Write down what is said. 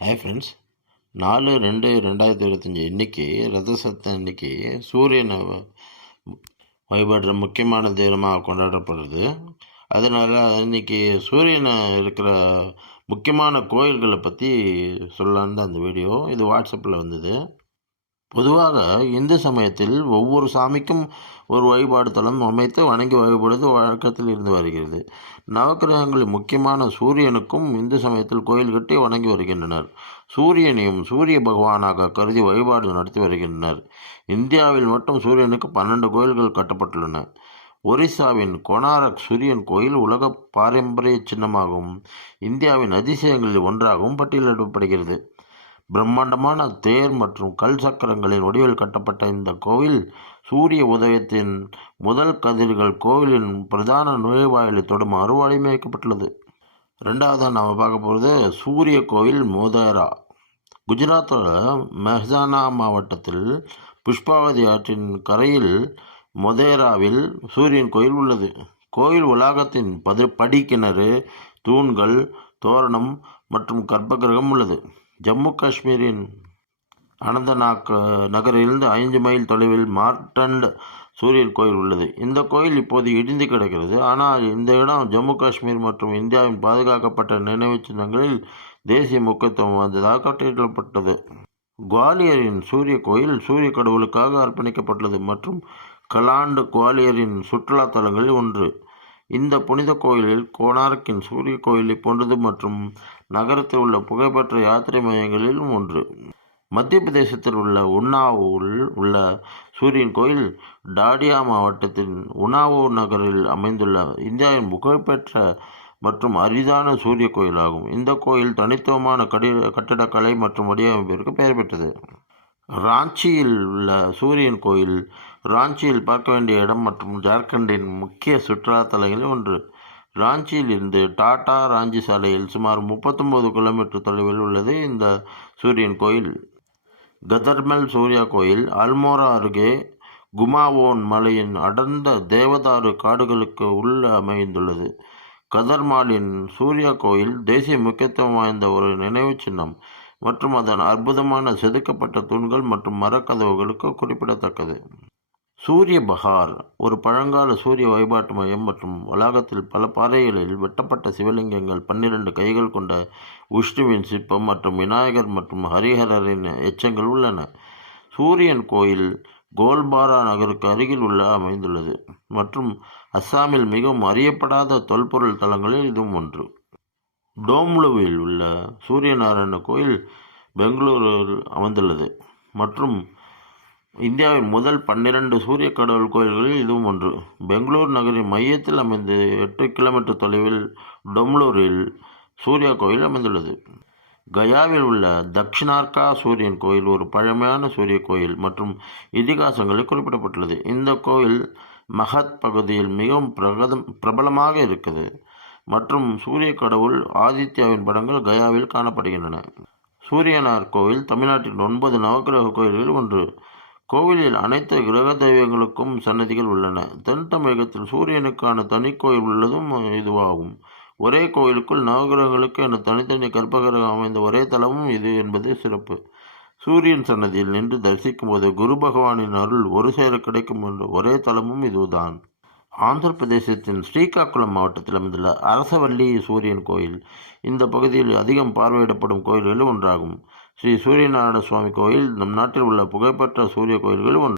Hi friends நாலு ரெண்டு ரெண்டாயிரத்தி இருபத்தஞ்சி இன்னைக்கு ரத சத்தம் இன்னைக்கு சூரியனை வ- வழிபடுற முக்கியமான தினமாக கொண்டாடப்படுறது அதனால் இன்னைக்கு சூரியனை இருக்கிற முக்கியமான கோயில்களை பற்றி சொல்லலான்னு தான் அந்த வீடியோ இது வாட்ஸ்அப்பில் வந்தது. பொதுவாக இந்து சமயத்தில் ஒவ்வொரு சாமிக்கும் ஒரு வழிபாடு தலம் அமைத்து வணங்கி வழிபடுவது வழக்கத்தில் இருந்து வருகிறது. நவக்கிரகங்களில் முக்கியமான சூரியனுக்கும் இந்து சமயத்தில் கோயில் கட்டி வணங்கி வருகின்றனர். சூரியனையும் சூரிய பகவானாக கருதி வழிபாடு நடத்தி வருகின்றனர். இந்தியாவில் மட்டும் சூரியனுக்கு பன்னெண்டு கோயில்கள் கட்டப்பட்டுள்ளன. ஒரிசாவின் கொனாரக் சூரியன் கோயில் உலக பாரம்பரிய சின்னமாகவும் இந்தியாவின் அதிசயங்களில் ஒன்றாகவும் பட்டியலிடப்படுகிறது. பிரம்மாண்டமான தேர் மற்றும் கல் சக்கரங்களின் வடிவில் கட்டப்பட்ட இந்த கோவில் சூரிய உதயத்தின் முதல் கதிர்கள் கோவிலின் பிரதான நுழைவாயிலை தொடும் அறுவடைமைக்கப்பட்டுள்ளது ரெண்டாவதாக நாம் பார்க்க போகிறது சூரிய கோவில் மோதேரா. குஜராத்தோட மெஹசானா மாவட்டத்தில் புஷ்பாவதி ஆற்றின் கரையில் மொதேராவில் சூரியன் கோயில் உள்ளது. கோயில் வளாகத்தின் பதி படிக்கிணறு தூண்கள் தோரணம் மற்றும் கர்ப்பகிரகம் உள்ளது. ஜம்மு காஷ்மீரின் அனந்தநாக் நகரிலிருந்து ஐந்து மைல் தொலைவில் மார்டண்ட் சூரியன் கோயில் உள்ளது. இந்த கோயில் இப்போது இடிந்து கிடக்கிறது. ஆனால் இந்த இடம் ஜம்மு காஷ்மீர் மற்றும் இந்தியாவின் பாதுகாக்கப்பட்ட நினைவுச் சின்னங்களில் தேசிய முக்கியத்துவம் வாய்ந்ததாக கட்டிடப்பட்டது குவாலியரின் சூரிய கோயில் சூரிய கடவுளுக்காக அர்ப்பணிக்கப்பட்டுள்ளது மற்றும் கலாண்டு குவாலியரின் சுற்றுலா தலங்களில் ஒன்று. இந்த புனித கோயிலில் கோனார்க்கின் சூரிய கோயிலை போன்றது மற்றும் நகரத்தில் உள்ள புகழ்பெற்ற யாத்திரை மையங்களிலும் ஒன்று. மத்திய பிரதேசத்தில் உள்ள உன்னாவூரில் உள்ள சூரியன் கோயில் டாடியா மாவட்டத்தின் உன்னாவூர் நகரில் அமைந்துள்ள இந்தியாவின் புகழ்பெற்ற மற்றும் அரிதான சூரிய கோயிலாகும். இந்த கோயில் தனித்துவமான கடி கட்டடக்கலை மற்றும் வடிவமைப்பிற்கு பெயர் பெற்றது. ராஞ்சியில் உள்ள சூரியன் கோயில் ராஞ்சியில் பார்க்க வேண்டிய இடம் மற்றும் ஜார்க்கண்டின் முக்கிய சுற்றுலாத்தலங்களில் ஒன்று. ராஞ்சியில் இருந்து டாடா ராஞ்சி சாலையில் சுமார் முப்பத்தொம்போது கிலோமீட்டர் தொலைவில் உள்ளது இந்த சூரியன் கோயில். கதர்மல் சூர்யா கோயில் அல்மோரா அருகே குமாவோன் மலையின் அடர்ந்த தேவதாரு காடுகளுக்கு உள்ள அமைந்துள்ளது. கதர்மாலின் சூர்யா கோயில் தேசிய முக்கியத்துவம் வாய்ந்த ஒரு நினைவுச் சின்னம். மற்றும் அதன் அற்புதமான செதுக்கப்பட்ட தூண்கள் மற்றும் மரக்கதவுகளுக்கு குறிப்பிடத்தக்கது. சூரிய பஹார் ஒரு பழங்கால சூரிய வழிபாட்டு மையம் மற்றும் வளாகத்தில் பல பாறைகளில் வெட்டப்பட்ட சிவலிங்கங்கள் பன்னிரண்டு கைகள் கொண்ட விஷ்ணுவின் சிற்பம் மற்றும் விநாயகர் மற்றும் ஹரிஹரரின் எச்சங்கள் உள்ளன. சூரியன் கோயில் கோல்பாரா நகருக்கு அருகில் உள்ள அமைந்துள்ளது மற்றும் அஸ்ஸாமில் மிகவும் அறியப்படாத தொல்பொருள் தலங்களில் இதுவும் ஒன்று. டோம்லுவில் உள்ள சூரியநாராயண கோயில் பெங்களூரில் அமைந்துள்ளது. மற்றும் இந்தியாவின் முதல் பன்னிரண்டு சூரிய கடவுள் கோயில்களில் இதுவும் ஒன்று. பெங்களூர் நகரின் மையத்தில் அமைந்து எட்டு கிலோமீட்டர் தொலைவில் டொம்லூரில் சூர்யா கோயில் அமைந்துள்ளது. கயாவில் உள்ள தக்ஷிணார்கா சூரியன் கோயில் ஒரு பழமையான சூரிய கோயில் மற்றும் இதிகாசங்களில் குறிப்பிடப்பட்டுள்ளது. இந்த கோயில் மகத் பகுதியில் மிகவும் பிரகதம் பிரபலமாக இருக்குது மற்றும் சூரிய கடவுள் ஆதித்யாவின் படங்கள் கயாவில் காணப்படுகின்றன. சூரியனார் கோவில் தமிழ்நாட்டின் ஒன்பது நவக்கிரக கோயில்களில் ஒன்று. கோவிலில் அனைத்து கிரக தெய்வங்களுக்கும் சன்னதிகள் உள்ளன. தென் தமிழகத்தில் சூரியனுக்கான தனி கோயில் உள்ளதும் இதுவாகும். ஒரே கோயிலுக்குள் நவகிரகங்களுக்கு என தனித்தனி கற்பகிரகம் அமைந்த ஒரே தலமும் இது என்பது சிறப்பு. சூரியன் சன்னதியில் நின்று தரிசிக்கும் போது குரு பகவானின் அருள் ஒரு சேர கிடைக்கும் என்ற ஒரே தலமும் இதுதான். ஆந்திர பிரதேசத்தின் ஸ்ரீகாக்குளம் மாவட்டத்தில் அமைந்துள்ள அரசவல்லி சூரியன் கோயில். இந்த பகுதியில் அதிகம் பார்வையிடப்படும் கோயில்களில் ஒன்றாகும். ஸ்ரீ சூரியநாராயண சுவாமி கோயில் நம் நாட்டில் உள்ள புகழ்பெற்ற சூரிய கோயில்களில் ஒன்று.